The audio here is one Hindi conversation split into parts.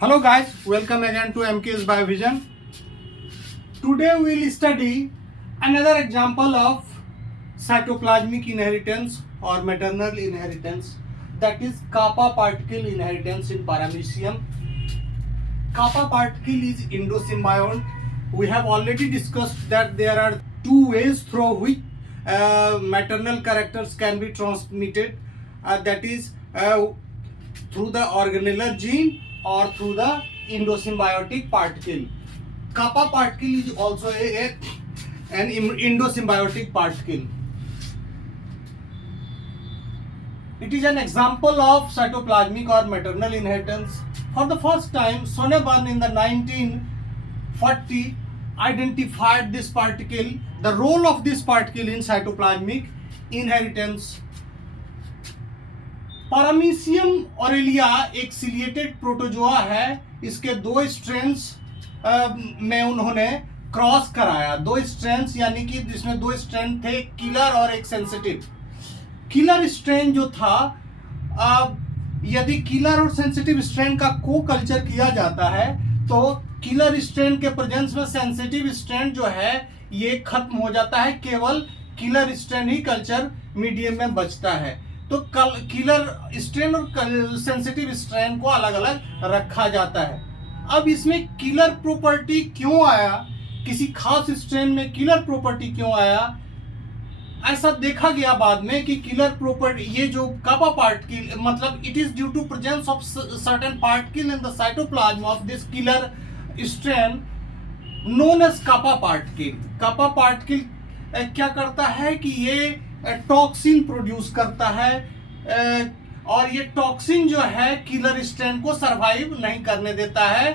Hello guys, welcome again to MK's Biovision. Today we will study another example of cytoplasmic inheritance or maternal inheritance, that is kappa particle inheritance in Paramecium. Kappa particle is endosymbiont. We have already discussed that there are two ways through which maternal characters can be transmitted, that is through the organellar gene or through the endosymbiotic particle. Kappa particle is also an endosymbiotic particle. It is an example of cytoplasmic or maternal inheritance. For the first time, Sonneborn in the 1940 identified this particle, the role of this particle in cytoplasmic inheritance. Paramecium aurelia एक सिलिएटेड प्रोटोजोआ है. इसके दो स्ट्रेन्स में उन्होंने क्रॉस कराया. दो स्ट्रेन्स यानी कि जिसमें दो स्ट्रेन थे, किलर और एक सेंसिटिव. किलर स्ट्रेन जो था, यदि किलर और सेंसिटिव स्ट्रेन का को कल्चर किया जाता है तो किलर स्ट्रेन के प्रेजेंस में सेंसिटिव स्ट्रेन जो है ये खत्म हो जाता है. केवल किलर स्ट्रेन ही कल्चर मीडियम में बचता है. तो किलर स्ट्रेन और सेंसिटिव स्ट्रेन को अलग अलग रखा जाता है. अब इसमें किलर प्रॉपर्टी क्यों आया, किसी खास स्ट्रेन में किलर प्रॉपर्टी क्यों आया, ऐसा देखा गया बाद में कि किलर प्रॉपर्टी, ये जो kappa particle, मतलब it is due to presence of certain particle in the cytoplasm of this killer strain known as kappa particle. kappa particle क्या करता है कि ये टॉक्सिन प्रोड्यूस करता है, और ये टॉक्सिन जो है किलर स्ट्रेन को सरवाइव नहीं करने देता है.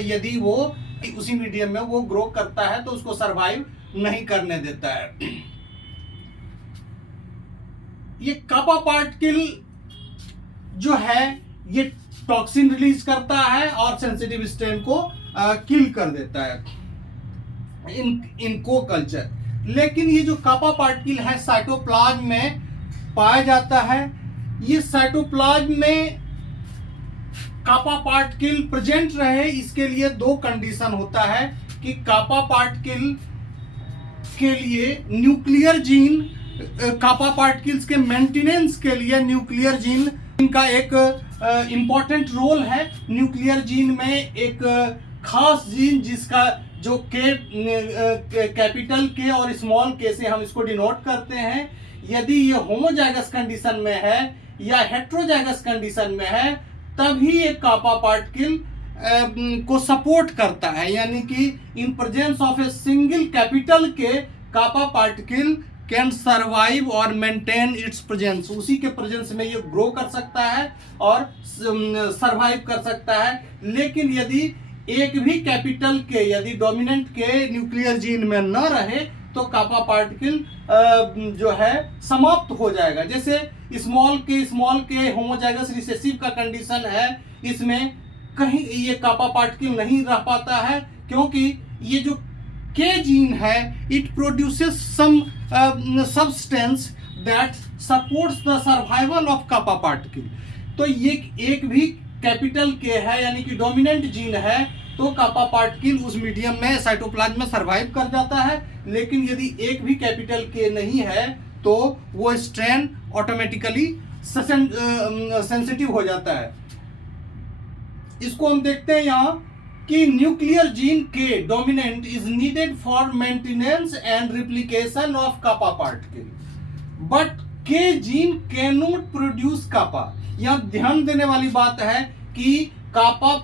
यदि वो उसी मीडियम में वो ग्रो करता है तो उसको सरवाइव नहीं करने देता है. ये kappa पार्टिकल जो है ये टॉक्सिन रिलीज करता है और सेंसिटिव स्ट्रेन को किल कर देता है इन को कल्चर. लेकिन ये जो kappa पार्टिकल है साइटोप्लाज्म में पाया जाता है. ये साइटोप्लाज्म में kappa पार्टिकल प्रेजेंट रहे, इसके लिए दो कंडीशन होता है कि kappa पार्टिकल के लिए न्यूक्लियर जीन, kappa पार्टिकल्स के मेंटेनेंस के लिए न्यूक्लियर जीन इनका एक इंपॉर्टेंट रोल है. न्यूक्लियर जीन में एक खास जीन जिसका जो कैपिटल के और स्मॉल के से हम इसको डिनोट करते हैं, यदि ये होमोजाइगस कंडीशन में है या हेट्रोजाइगस कंडीशन में है तभी ये kappa पार्टिकल को सपोर्ट करता है. यानी कि in presence of a single capital के kappa पार्टिकल कैन सर्वाइव और मेंटेन इट्स प्रेजेंस. उसी के प्रेजेंस में ये ग्रो कर सकता है और सर्वाइव कर सकता है. लेकिन यदि एक भी कैपिटल के, यदि डोमिनेंट के न्यूक्लियर जीन में न रहे तो kappa पार्टिकल जो है समाप्त हो जाएगा. जैसे स्मॉल के होमोजाइगस रिसेसिव का कंडीशन है, इसमें कहीं ये kappa पार्टिकल नहीं रह पाता है क्योंकि ये जो के जीन है it produces some substance that supports the survival of kappa particle. तो ये एक भी कैपिटल के है यानी कि डोमिनेंट जीन है तो kappa पार्टिकल उस मीडियम में साइटोप्लाज्म में सरवाइव कर जाता है. लेकिन यदि एक भी कैपिटल के नहीं है तो वो स्ट्रेन ऑटोमेटिकली सेंसिटिव हो जाता है. इसको हम देखते हैं यहाँ कि nuclear gene K dominant is needed for maintenance and replication of kappa particle, but K gene can not produce kappa. यहाँ ध्यान देने वाली बात है कि kappa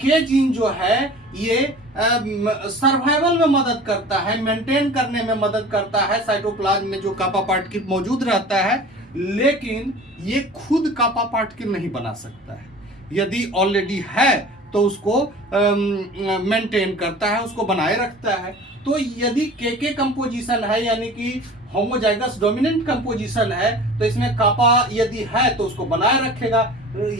के जीन जो है ये सर्वाइवल में मदद करता है, मेंटेन करने में मदद करता है साइटोप्लाज्म में जो kappa पार्टिकल मौजूद रहता है, लेकिन ये खुद kappa पार्टिकल नहीं बना सकता है. यदि ऑलरेडी है तो उसको मेंटेन करता है, उसको बनाए रखता है. तो यदि के कंपोजिशन है यानी कि होमोजाइगस डोमिनेंट कंपोजिशन है तो इसमें kappa यदि है तो उसको बनाए रखेगा,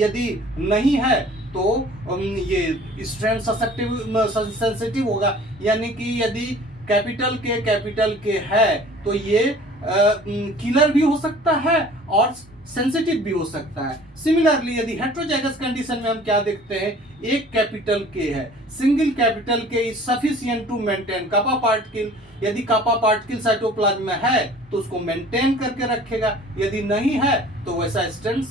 यदि नहीं है तो ये स्ट्रेन सेंसिटिव होगा. यानी कि यदि कैपिटल के है तो ये किलर भी हो सकता है और सेंसिटिव भी हो सकता है। सिमिलरली यदि हेट्रोजाइगस कंडीशन में हम क्या देखते हैं, एक कैपिटल के है, single capital K is sufficient to maintain kappa particle. यदि कापा पार्टिकल साइटोप्लाज्म में है तो उसको मेंटेन करके रखेगा, यदि नहीं है तो वैसा स्ट्रैंड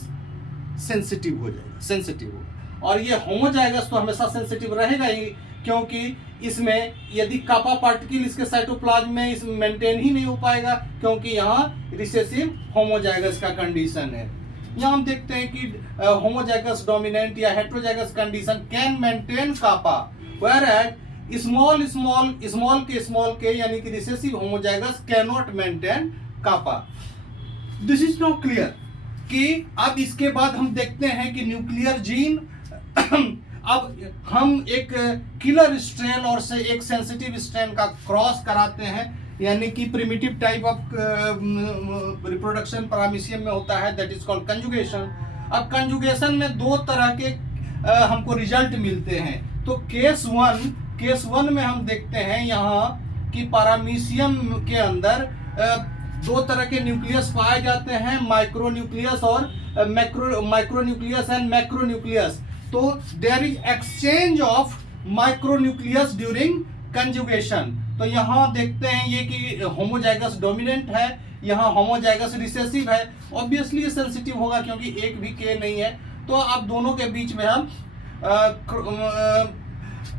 सेंसिटिव हो जाएगा, सेंसिटिव होगा। और ये होमोजाइगस तो हमेशा सेंसिटिव रहेगा ही, क्योंकि इसमें यदि कापा पार्टिकल इसके साइटोप्लाज्म में इस मेंटेन ही नहीं हो पाएगा, क्योंकि यहाँ रिसेसिव होमोजाइगस का कंडीशन है। यहाँ हम देखते हैं कि होमोजाइगस डोमिनेंट या heterozygous condition can maintain kappa, whereas small K यानी कि recessive homozygous can not maintain kappa. This is not clear कि अब इसके बाद हम देखते हैं कि न्यूक्लियर जीन अब हम एक किलर स्ट्रेन और से एक सेंसिटिव स्ट्रेन का क्रॉस कराते हैं, यानी कि primitive type of reproduction paramecium में होता है, दैट इज कॉल्ड कंजुगेशन। अब कंजुगेशन में दो तरह के हमको रिजल्ट मिलते हैं। तो केस वन में हम देखते हैं यहाँ कि पैरामीशियम के अंदर दो तरह के न्यूक्लियस पाए जाते हैं, माइक्रोन्यूक्लियस और माइक्रोन्यूक्लियस एंड मैक्रोन्यूक्लियस। तो there is exchange of micronucleus during conjugation. तो यहाँ देखते हैं ये कि होमोजाइगस डोमिनेंट है, यहाँ होमोजाइगस रिसेसिव है। ऑब्वियसली ये सेंसिटिव होगा क्योंकि एक भी के नहीं है। तो अब दोनों के बीच में हम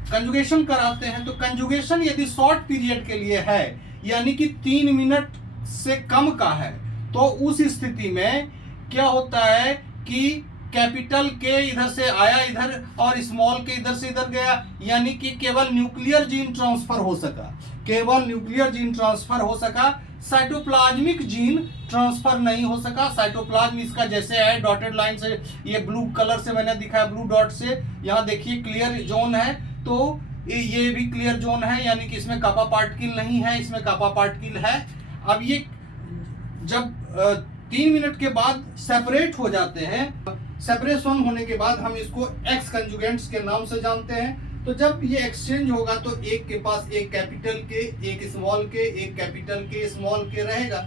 कंजुगेशन कराते हैं। तो कंजुगेशन यदि शॉर्ट पीरियड के लिए है, यानी कि 3 मिनट से कम का है, तो उस स्थिति में क्या होता है कि कैपिटल के इधर से आया इधर और स्मॉल के इधर से इधर गया, यानी कि केवल न्यूक्लियर जीन ट्रांसफर हो सका, केवल न्यूक्लियर जीन ट्रांसफर हो सका, साइटोप्लाज्मिक जीन ट्रांसफर नहीं हो सका। साइटोप्लाज्म इसका जैसे है डॉटेड लाइन से, ये ब्लू कलर से मैंने दिखाया, ब्लू डॉट से, यहाँ देखिए क्लियर जोन है, तो ये भी क्लियर जोन है, यानी कि इसमें कापा पार्टिकल नहीं है, इसमें कापा पार्टिकल है। अब ये जब 3 मिनट के बाद सेपरेट हो जाते हैं, सेपरेशन होने के बाद हम इसको एक्स कंजुगेंट्स के नाम से जानते हैं। तो जब ये एक्सचेंज होगा तो एक के पास एक कैपिटल के, एक स्मॉल के, एक कैपिटल के, स्मॉल के रहेगा।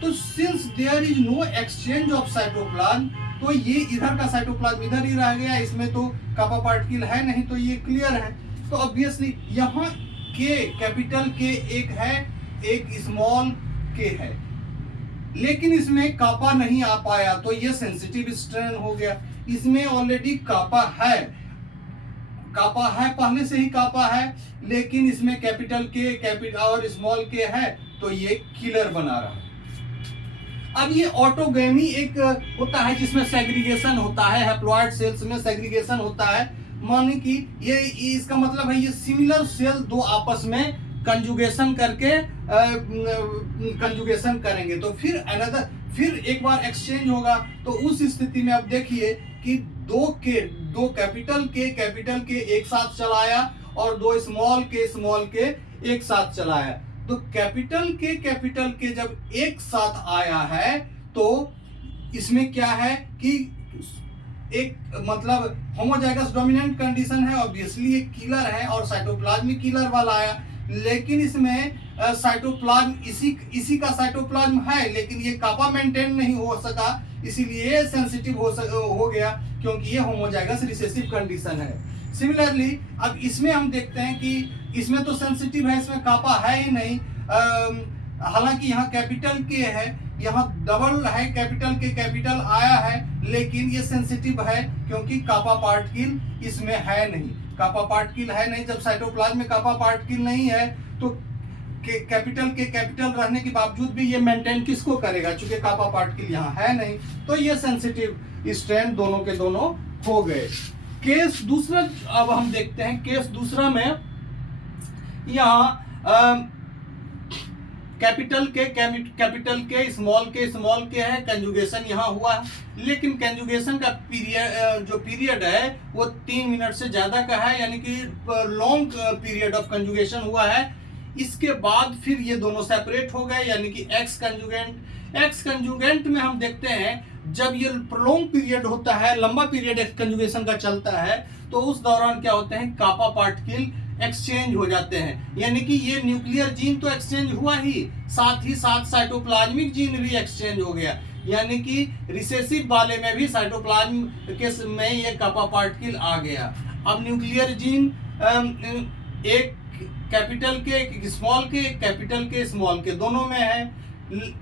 तो since there is no exchange of cytoplasm, तो ये इधर का साइटोप्लाज्म इधर ही रह गया, इसमें तो कापा पार्टिकल है नहीं, तो ये क्लियर है। तो ऑब्वियसली यहाँ के कैपिटल के एक है, एक स्मॉल के है, लेकिन इसमें कापा नहीं आ पाया, तो ये सेंसिटिव स्ट्रेन हो गया। इसमें ऑलरेडी कापा है, पहले से ही कापा है, लेकिन इसमें कैपिटल के और स्मॉल के है, तो ये किलर बना रहा है। अब ये ऑटोगेमी एक होता है जिसमें सेग्रीगेशन होता है, हैप्लॉइड सेल्स में सेग्रीगेशन होता है, माने कि ये इसका मतलब है ये सिमिलर सेल दो आपस में कंजुगेशन करके कंजुगेशन करेंगे, तो फिर एक बार एक्सचेंज होगा। तो उस स्थिति में अब देखिए कि दो कैपिटल के एक साथ चलाया और दो स्मॉल के एक साथ चलाया। तो कैपिटल के जब एक साथ आया है, तो इसमें क्या है कि एक मतलब होमोजाइगस डोमिनेंट कंडीशन है, ऑब्वियसली ये किलर है और साइटोप्लाज्मिक किलर वाला आया, लेकिन इसमें साइटोप्लाज्म इसी का साइटोप्लाज्म है, लेकिन ये कापा मेंटेन नहीं हो सका, इसीलिए सेंसिटिव हो गया, क्योंकि ये होमोजाइगस रिसेसिव कंडीशन है। सिमिलरली अब इसमें हम देखते हैं कि इसमें तो सेंसिटिव है, इसमें कापा है ही नहीं, हालांकि यहाँ कैपिटल के है, यहाँ डबल है, कैपिटल आया है, लेकिन ये सेंसिटिव है क्योंकि कापा पार्टिकल इसमें है नहीं, कापा पार्टिकल है नहीं। जब साइटोप्लाज्म में कापा पार्टिकल नहीं है, तो कैपिटल रहने के बावजूद भी ये मेंटेन किसको करेगा, चूंकि कापा पार्टिकल यहाँ है नहीं, तो ये सेंसिटिव स्ट्रेन दोनों के दोनों हो गए। केस दूसरा अब हम देखते हैं, केस दूसरा में यहाँ कैपिटल के स्मॉल के है, कंजुगेशन यहाँ हुआ है, लेकिन कंजुगेशन का पीरियड है वो 3 मिनट से ज्यादा का है, यानी कि लॉन्ग पीरियड ऑफ कंजुगेशन हुआ है। इसके बाद फिर ये दोनों सेपरेट हो गए, यानी कि एक्स कंजुगेंट में हम देखते हैं जब ये प्रोलॉन्ग पीरियड होता है, लंबा पीरियड एक्स कंजुगेशन का चलता है, तो उस दौरान क्या होते हैं, कापा पार्टिकल एक्सचेंज हो जाते हैं, यानी कि ये न्यूक्लियर जीन तो एक्सचेंज हुआ ही साथ साइटोप्लाज्मिक जीन भी एक्सचेंज हो गया। यानी कि रिसेसिव वाले में भी साइटोप्लाज्म के में ये कापा पार्टिकल आ गया। अब न्यूक्लियर जीन एक कैपिटल के, एक स्मॉल के, एक कैपिटल के स्मॉल के दोनों में है,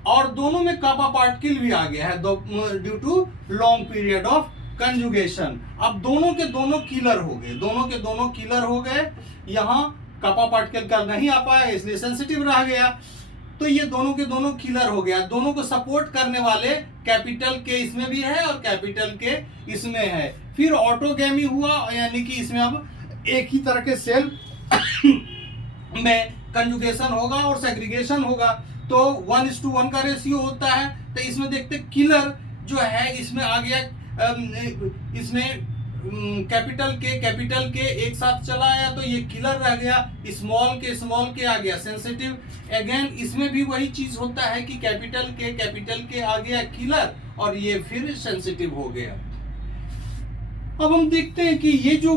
और दोनों में कापा पार्टिकल भी आ गया है due to long period of conjugation. अब दोनों के दोनों किलर हो गए, दोनों के दोनों किलर हो गए। यहाँ कापा पार्टिकल का नहीं आ पाया इसलिए सेंसिटिव रह गया, तो ये दोनों के दोनों किलर हो गया। दोनों को सपोर्ट करने वाले कैपिटल के इसमें भी है और कैपिटल के इसमें है। फिर ऑटोगैमी हुआ, यानी कि इसमें अब एक ही तरह के सेल में कंजुगेशन होगा और सेग्रीगेशन होगा, तो 1:1 का रेशियो होता है। तो इसमें देखते किलर जो है इसमें आ गया, इसमें कैपिटल के एक साथ चला आया तो ये किलर रह गया, स्मॉल के आ गया सेंसिटिव। अगेन इसमें भी वही चीज होता है कि कैपिटल के आ गया किलर और ये फिर सेंसिटिव हो गया। अब हम देखते हैं कि ये जो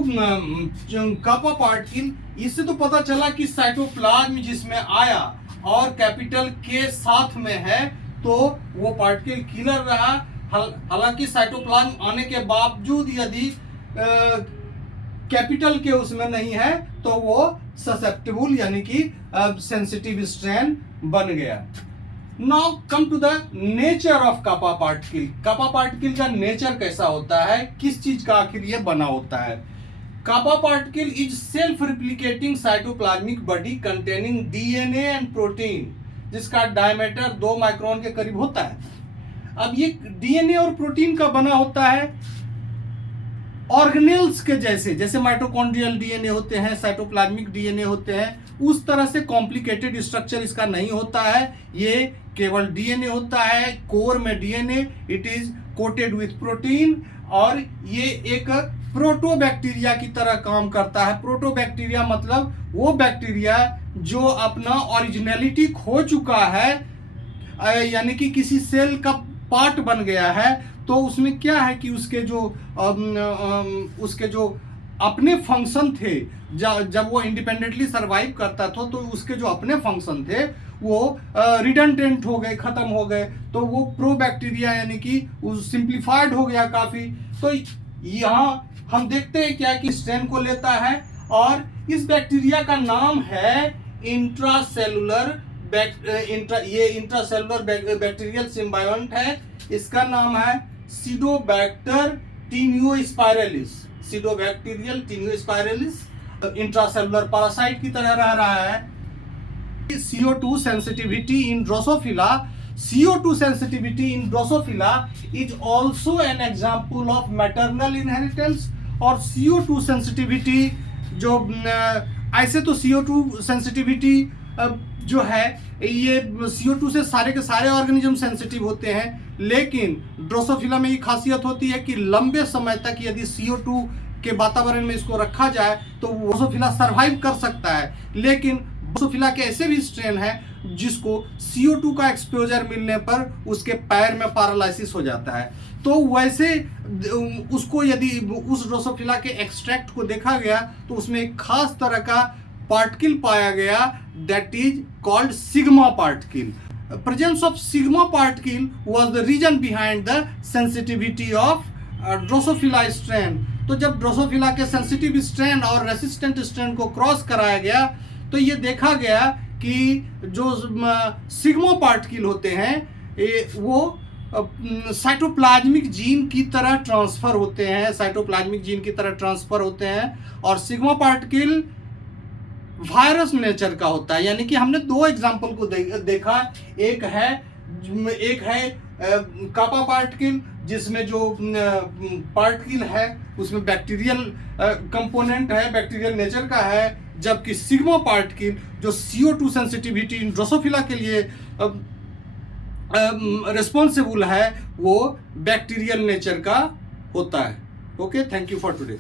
कापा पार्टिकल, इससे तो पता चला कि साइटोप्लाज्म जिसमें आया और कैपिटल के साथ में है तो वो पार्टिकल किलर रहा। हालांकि साइटोप्लाज्म आने के बावजूद यदि कैपिटल के उसमें नहीं है तो वो ससेप्टेबल यानी कि सेंसिटिव स्ट्रेन बन गया। Now come to the nature of kappa particle. Kappa particle का नेचर कैसा होता है, किस चीज का आखिर ये बना होता है। Kappa particle is self replicating cytoplasmic body containing DNA and protein, जिसका डायमीटर 2 माइक्रोन के करीब होता है। अब ये डीएनए और प्रोटीन का बना होता है ऑर्गेनेल्स के जैसे माइटोकॉन्ड्रियल डीएनए होते हैं, साइटोप्लाज्मिक डीएनए होते हैं, उस तरह से कॉम्प्लिकेटेड स्ट्रक्चर इसका नहीं होता है। ये केवल डीएनए होता है, कोर में DNA, it is coated with protein, और ये एक प्रोटोबैक्टीरिया की तरह काम करता है। प्रोटोबैक्टीरिया मतलब वो बैक्टीरिया जो अपना ओरिजिनलिटी खो चुका है, यानी कि किसी सेल का पार्ट बन गया है, तो उसमें क्या है कि उसके जो अपने फंक्शन थे, जब वो इंडिपेंडेंटली सरवाइव करता था तो उसके जो अपने फंक्शन थे वो रिडंडेंट हो गए, खत्म हो गए, तो वो प्रोबैक्टीरिया यानी कि सिंप्लीफाइड हो गया काफी। तो यहाँ हम देखते हैं क्या कि स्ट्रेन को लेता है, और इस बैक्टीरिया का नाम है इंट्रासेलुलर बैक्टीरियल सिम्बायोंट है। इसका नाम है सिडोबैक्टर टीनियोस्पाइरलिस, सिडोबैक्टीरियल टीनियोस्पाइरलिस। इंट्रासेलुलर पैरासाइट की तरह रह रहा है। CO2 sensitivity in Drosophila. CO2 sensitivity in Drosophila is also an example of maternal inheritance। और CO2 sensitivity जो ऐसे तो CO2 sensitivity जो है ये CO2 से सारे के सारे ऑर्गेनिज्म सेंसिटिव होते हैं, लेकिन ड्रोसोफिला में ये खासियत होती है कि लंबे समय तक यदि CO2 के वातावरण में इसको रखा जाए तो ड्रोसोफिला सरवाइव कर सकता है। लेकिन ड्रोसोफिला के ऐसे भी स्ट्रेन है जिसको CO2 का एक्सपोजर मिलने पर उसके पैर में पैरालिसिस हो जाता है। तो वैसे उसको यदि उस ड्रोसोफिला के एक्सट्रैक्ट को देखा गया तो उसमें एक खास तरह का पार्टिकल पाया गया, that is called sigma particle. Presence of sigma particle was the reason behind the sensitivity of Drosophila strain। तो जब ड्रोसोफिला के सेंसिटिव स्ट्रेन और रेसिस्टेंट स्ट्रेन को क्रॉस कराया गया तो ये देखा गया कि जो सिग्मा पार्टिकल होते हैं वो साइटोप्लाज्मिक जीन की तरह ट्रांसफर होते हैं, साइटोप्लाज्मिक जीन की तरह ट्रांसफर होते हैं, और सिग्मा पार्टिकल वायरस नेचर का होता है। यानी कि हमने दो एग्जांपल को देखा, एक है कापा पार्टिकल जिसमें जो पार्टिकल है उसमें बैक्टीरियल कंपोनेंट है, बैक्टीरियल नेचर का है, जबकि सिग्मा पार्टिकल जो CO2 सेंसिटिविटी इन ड्रोसोफिला के लिए रिस्पॉन्सिबल है वो बैक्टीरियल नेचर का होता है। Okay, thank you for today.